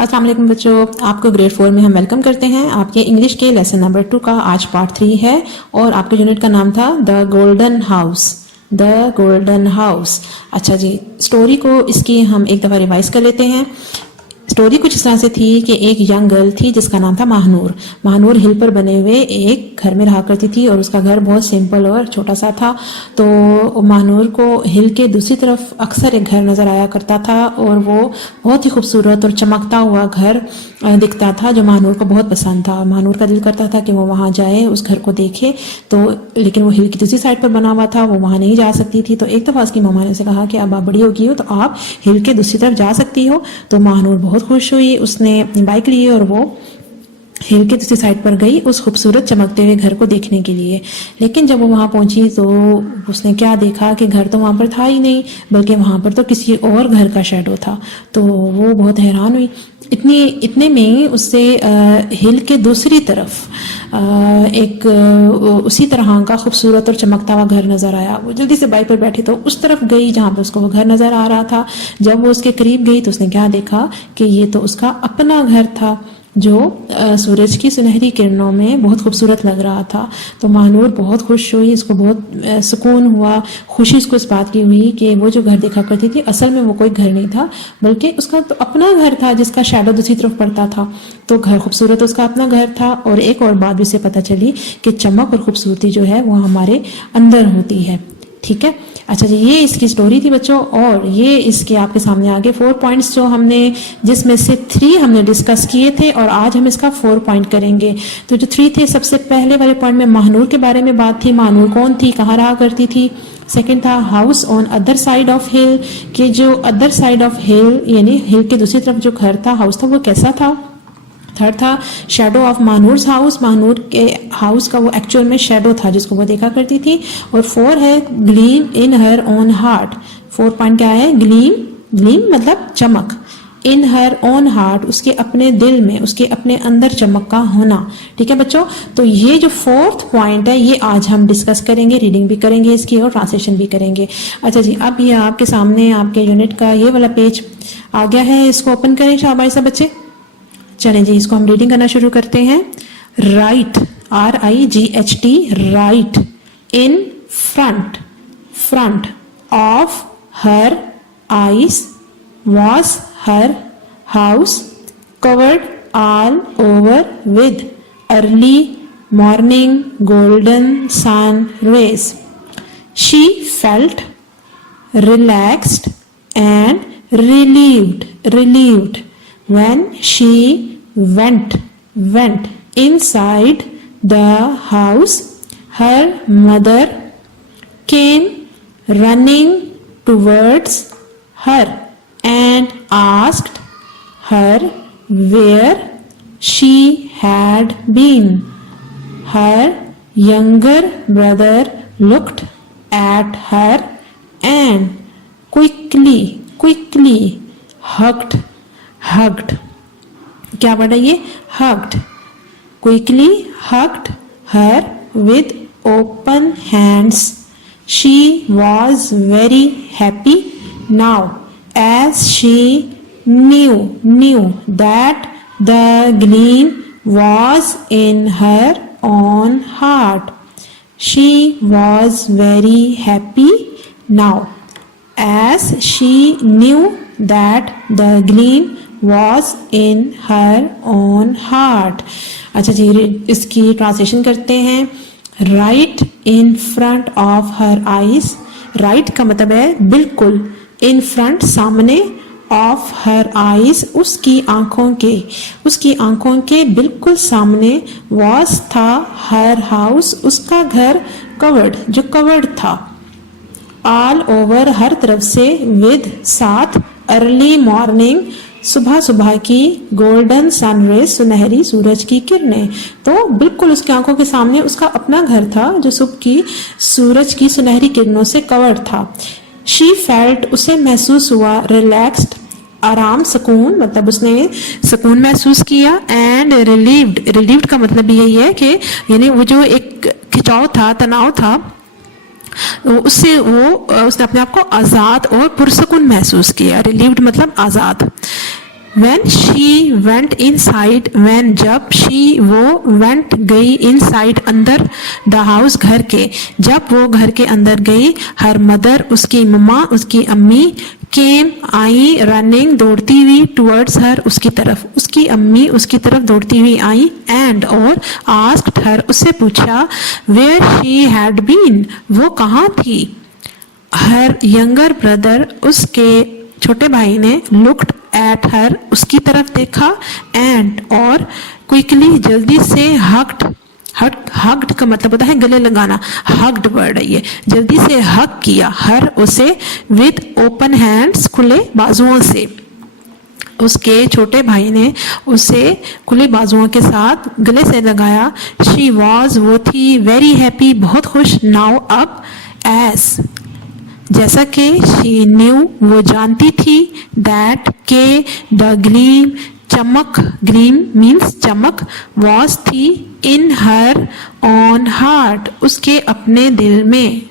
अस्सलाम वालेकुम बच्चों, आपको ग्रेड 4 में हम वेलकम करते हैं। आपके इंग्लिश के लेसन नंबर 2 का आज पार्ट 3 है और आपके यूनिट का नाम था the golden house. The golden house. अच्छा जी, स्टोरी को इसकी हम एक दफ़ा रिवाइज कर लेते हैं। स्टोरी कुछ इस तरह से थी कि एक यंग गर्ल थी जिसका नाम था महानूर। महानूर हिल पर बने हुए एक घर में रहा करती थी और उसका घर बहुत सिंपल और छोटा सा था। तो महानूर को हिल के दूसरी तरफ अक्सर एक घर नज़र आया करता था और वो बहुत ही खूबसूरत और चमकता हुआ घर दिखता था जो महानूर को बहुत पसंद था। महानूर का दिल करता था कि वो वहाँ जाए, उस घर को देखे। तो लेकिन वो हिल की दूसरी साइड पर बना हुआ था, वो वहाँ नहीं जा सकती थी। तो एक दफ़ा उसकी मम्मा ने उसे कहा कि अब आप बड़ी हो गई हो तो आप हिल के दूसरी तरफ जा सकती हो। तो महानूर बहुत खुश हुई, उसने अपनी बाइक ली और वो हिल के दूसरी साइड पर गई उस खूबसूरत चमकते हुए घर को देखने के लिए। लेकिन जब वो वहाँ पहुंची तो उसने क्या देखा कि घर तो वहाँ पर था ही नहीं, बल्कि वहाँ पर तो किसी और घर का शैडो था। तो वो बहुत हैरान हुई। इतने में उससे हिल के दूसरी तरफ एक उसी तरह का खूबसूरत और चमकता हुआ घर नज़र आया। वो जल्दी से बाइक पर बैठी तो उस तरफ गई जहाँ पर उसको वो घर नज़र आ रहा था। जब वो उसके करीब गई तो उसने क्या देखा कि ये तो उसका अपना घर था जो सूरज की सुनहरी किरणों में बहुत खूबसूरत लग रहा था। तो महानूर बहुत खुश हुई, इसको बहुत सुकून हुआ। खुशी इसको इस बात की हुई कि वो जो घर देखा करती थी असल में वो कोई घर नहीं था, बल्कि उसका तो अपना घर था जिसका शैडो दूसरी तरफ पड़ता था। तो घर खूबसूरत उसका अपना घर था। और एक और बात भी उसे पता चली कि चमक और खूबसूरती जो है वो हमारे अंदर होती है। ठीक है। अच्छा जी, ये इसकी स्टोरी थी बच्चों। और ये इसके आपके सामने आगे 4 पॉइंट्स जो हमने, जिसमें से 3 हमने डिस्कस किए थे और आज हम इसका 4 पॉइंट करेंगे। तो जो 3 थे, सबसे पहले वाले पॉइंट में महानूर के बारे में बात थी। महानूर कौन थी, कहाँ रहा करती थी। सेकंड था house on other side of hill, कि जो अदर साइड ऑफ हिल यानी हिल के दूसरी तरफ जो घर था, हाउस था, वो कैसा था। थर्ड था shadow of Mahanoor's house, Mahnoor के हाउस का वो एक्चुअल में शेडो था जिसको वो देखा करती थी। और 4 है gleam in her own heart. 4 point क्या है, ग्लीम मतलब चमक, इन हर ओन हार्ट उसके अपने दिल में, उसके अपने अंदर चमक का होना। ठीक है बच्चों, तो ये जो 4th पॉइंट है ये आज हम डिस्कस करेंगे, रीडिंग भी करेंगे इसकी और ट्रांसलेशन भी करेंगे। अच्छा जी, अब ये आपके सामने आपके यूनिट का ये वाला पेज आ गया है, इसको ओपन करें शाबाश सब बच्चे। चलें जी, इसको हम रीडिंग करना शुरू करते हैं। Right, RIGHT, right, in front of her eyes was her house, covered all over with early morning golden sun rays. She felt relaxed and relieved when she went inside the house. Her mother came running towards her and asked her where she had been. Her younger brother looked at her and quickly hugged. क्या पढ़ा ये, hugged, quickly hugged her with open hands. She was very happy now, as she knew that the gleam was in her own heart. She was very happy now, as she knew that the gleam was in her own heart. अच्छा जी, इसकी translation करते हैं। Right in front of her eyes, right का मतलब है बिल्कुल, in front सामने, of her eyes उसकी आंखों के बिल्कुल सामने, वॉज था हर हाउस उसका घर, कवर्ड जो कवर्ड था, ऑल ओवर हर तरफ से, विद साथ, अर्ली मॉर्निंग सुबह की, गोल्डन सनरेज सुनहरी सूरज की किरणें। तो बिल्कुल उसकी आंखों के सामने उसका अपना घर था जो सुबह की सूरज की सुनहरी किरणों से कवर्ड था। शी फेल्ट उसे महसूस हुआ, रिलैक्स्ड आराम सुकून मतलब उसने सुकून महसूस किया, एंड रिलीव्ड का मतलब यही है कि यानी वो जो एक खिंचाव था, तनाव था, उससे उसने अपने आप को आज़ाद और पुरसुकून महसूस किया। रिलीव्ड मतलब आज़ाद। When she went inside, when जब she वो went गई inside अंदर the house घर के, जब वो घर के अंदर गई, her mother उसकी मम्मा उसकी अम्मी came आई running दौड़ती हुई towards her उसकी तरफ, उसकी अम्मी उसकी तरफ दौड़ती हुई आई and और asked her उससे पूछा where she had been वो कहाँ थी. Her younger brother उसके छोटे भाई ने looked at her उसकी तरफ देखा and और quickly जल्दी से hugged का मतलब होता है गले लगाना, hugged वर्ड है ये, जल्दी से hug किया her उसे with open hands खुले बाजुओं से. उसके छोटे भाई ने उसे खुले बाजुओं के साथ गले से लगाया. She was वो थी very happy बहुत खुश now अब as जैसा कि she knew वो जानती थी that के the gleam चमक gleam means चमक was थी in her own heart उसके अपने दिल में.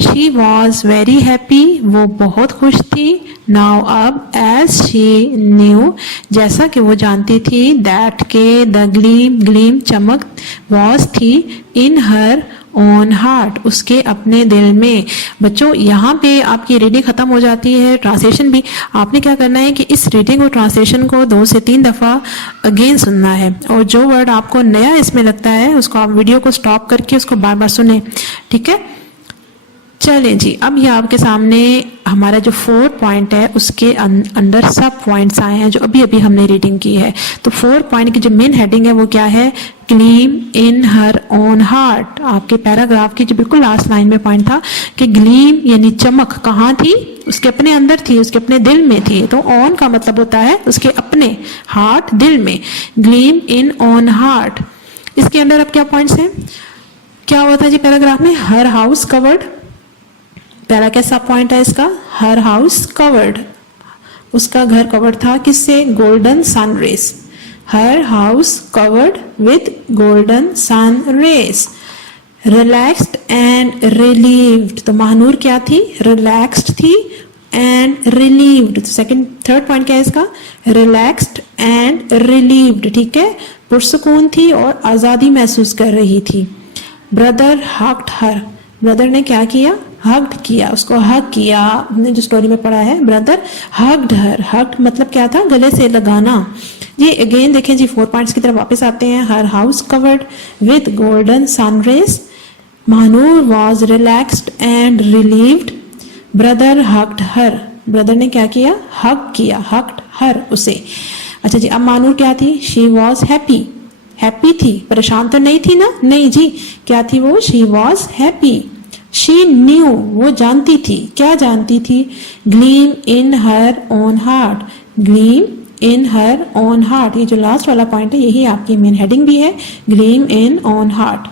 She was very happy वो बहुत खुश थी now अब as she knew जैसा कि वो जानती थी that के the gleam चमक was थी in her own heart उसके अपने दिल में. बच्चों यहाँ पे आपकी रीडिंग खत्म हो जाती है. ट्रांसलेशन भी आपने क्या करना है कि इस रीडिंग और ट्रांसलेशन को 2 से 3 दफ़ा अगेन सुनना है और जो वर्ड आपको नया इसमें लगता है उसको आप वीडियो को स्टॉप करके उसको बार बार सुने. ठीक है, चलें जी. अब ये आपके सामने हमारा जो 4 पॉइंट है उसके अंदर सब पॉइंट्स आए हैं जो अभी अभी हमने रीडिंग की है. तो 4 पॉइंट की जो मेन हेडिंग है वो क्या है, gleam in her own heart. आपके पैराग्राफ की जो बिल्कुल लास्ट लाइन में पॉइंट था कि ग्लीम यानी चमक कहाँ थी, उसके अपने अंदर थी, उसके अपने दिल में थी. तो ऑन का मतलब होता है उसके अपने, हार्ट दिल में, ग्लीम इन ओन हार्ट. इसके अंदर अब क्या पॉइंट्स हैं, क्या हुआ था जी पैराग्राफ में, हर हाउस कवर्ड. पहला कैसा पॉइंट है इसका, हर हाउस कवर्ड, उसका घर कवर्ड था किससे, golden sun rays. Her house covered with golden sun rays. Relaxed and relieved, तो महानूर क्या थी, रिलैक्स्ड थी एंड रिलीव्ड. तो सेकंड थर्ड पॉइंट क्या है इसका, रिलैक्स्ड एंड रिलीव्ड. ठीक है, पुरसुकून थी और आजादी महसूस कर रही थी. ब्रदर हग्ड हर, ब्रदर ने क्या किया, हग्ड किया, उसको हग किया. हमने जो स्टोरी में पढ़ा है, ब्रदर हग्ड हर. हग्ड मतलब क्या था, गले से लगाना. ये अगेन देखें जी 4 पॉइंट्स की तरफ वापस आते हैं. हर house covered with golden sun rays. Mahanoor was relaxed and relieved. Brother hugged her, brother ने क्या किया, हग किया, हग्ड हर उसे. अच्छा जी, अब महानूर क्या थी, शी वॉज हैप्पी, हैप्पी थी, परेशान तो नहीं थी ना, नहीं जी, क्या थी वो, she was happy. She knew वो जानती थी, क्या जानती थी, gleam in her own heart, gleam in her own heart. ये जो लास्ट वाला पॉइंट है यही आपकी मेन हेडिंग भी है, ग्लीम इन ओन हार्ट.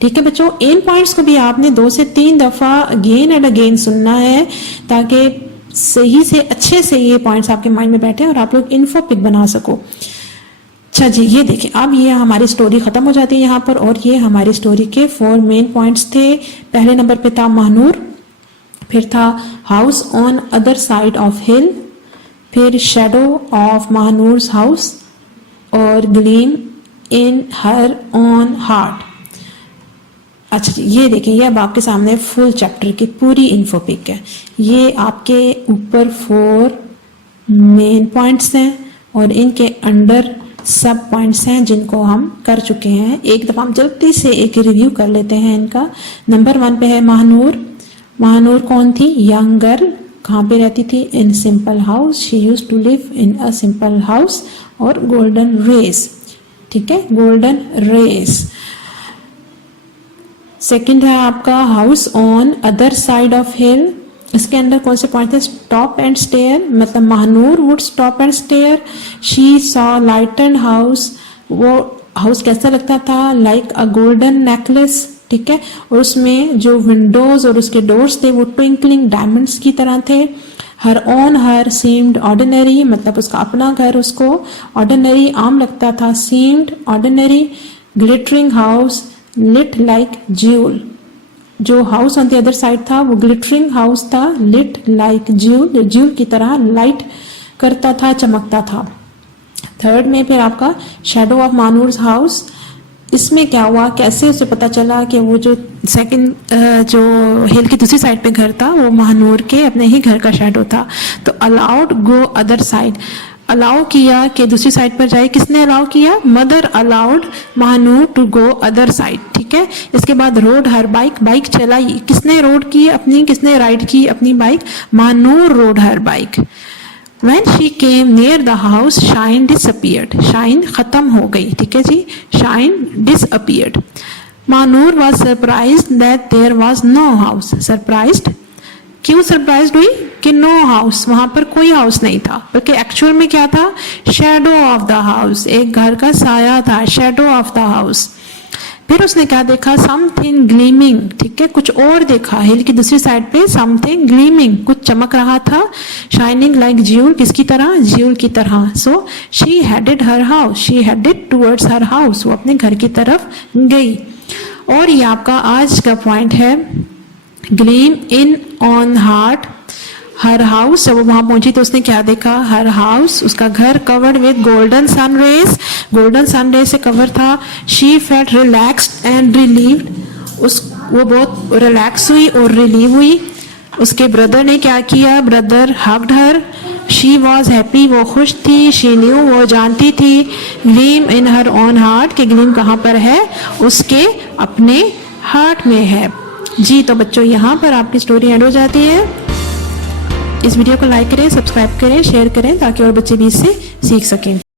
ठीक है बच्चों, इन पॉइंट्स को भी आपने 2 से 3 दफा अगेन एंड अगेन सुनना है ताकि सही से अच्छे से ये पॉइंट्स आपके माइंड में बैठे और आप लोग इन्फो पिक बना सको. अच्छा जी, ये देखिए अब ये हमारी स्टोरी खत्म हो जाती है यहाँ पर और ये हमारी स्टोरी के 4 मेन पॉइंट्स थे. पहले नंबर पे था महानूर, फिर था house on other side of hill, फिर शेडो ऑफ महानूर्स हाउस और gleam in her on heart. अच्छा जी, ये देखिए ये अब आपके सामने फुल चैप्टर की पूरी इन्फो पिक है. ये आपके ऊपर 4 मेन पॉइंट्स हैं और इनके अंडर सब पॉइंट्स हैं जिनको हम कर चुके हैं. एक दफ़ा हम जल्दी से एक रिव्यू कर लेते हैं इनका. नंबर 1 पे है महानूर. महानूर कौन थी, यंग गर्ल, कहाँ पे रहती थी, in simple house, she used to live in a simple house. और गोल्डन रेस, ठीक है, गोल्डन रेस. सेकंड है आपका house on other side of hill. इसके अंदर कौन से पॉइंट थे, स्टॉप एंड स्टेयर, मतलब Mahanoor would stop and stare. She saw lighten house, वो हाउस कैसा लगता था, लाइक अ गोल्डन नेकलेस. ठीक है, और उसमें जो विंडोज और उसके डोर्स थे वो ट्विंकलिंग डायमंड्स की तरह थे. Her own her seemed ordinary, मतलब उसका अपना घर उसको ऑर्डिनरी आम लगता था. Seemed ordinary. Glittering house, lit like jewel, जो house on the other side था वो ग्लिटरिंग हाउस था, लिट लाइक ज्यूल, ज्यूल की तरह लाइट करता था, चमकता था। थर्ड में फिर आपका शैडो ऑफ महानूर हाउस, इसमें क्या हुआ, कैसे उसे पता चला कि वो जो सेकंड जो हिल की दूसरी साइड पे घर था वो महानूर के अपने ही घर का शैडो था। तो allowed go other side, allow किया कि दूसरी साइड पर जाए। किसने अलाउ किया? Mother allowed Mahanoor to go other side, ठीक है। इसके बाद रोड हर बाइक, बाइक चलाई। किसने रोड की अपनी, किसने राइड की अपनी bike? Mahnoor road her bike. When she came near the house, shine disappeared. Shine खत्म हो गई, ठीक है जी। Shine disappeared. Mahnoor was surprised that there was no house. Surprised, क्यों सरप्राइज हुई? कि नो हाउस, वहां पर कोई हाउस नहीं था, बल्कि एक्चुअल में क्या था? शेडो ऑफ द हाउस, एक घर का साया था, शेडो ऑफ द हाउस। फिर उसने क्या देखा? समथिंग ग्लीमिंग, ठीक है, कुछ और देखा। हिल की दूसरी साइड पे समथिंग ग्लीमिंग, कुछ चमक रहा था। शाइनिंग लाइक ज्यूल, किसकी तरह? ज्यूल की तरह। So she headed her house, she headed towards her house, वो अपने घर की तरफ गई। और ये आपका आज का पॉइंट है, gleam in on heart her house. जब वो वहां पहुंची तो उसने क्या देखा? हर हाउस, उसका घर covered with golden sun rays, golden sun rays से कवर था। She felt relaxed and relieved, वो बहुत रिलैक्स हुई और रिलीव हुई। उसके ब्रदर ने क्या किया? Brother hugged her. She was happy, वो खुश थी। शी न्यू, वो जानती थी। Gleam in her on heart, कि ग्लीम कहाँ पर है? उसके अपने हार्ट में है। जी तो बच्चों, यहाँ पर आपकी स्टोरी एंड हो जाती है। इस वीडियो को लाइक करें, सब्सक्राइब करें, शेयर करें, ताकि और बच्चे भी इससे सीख सकें।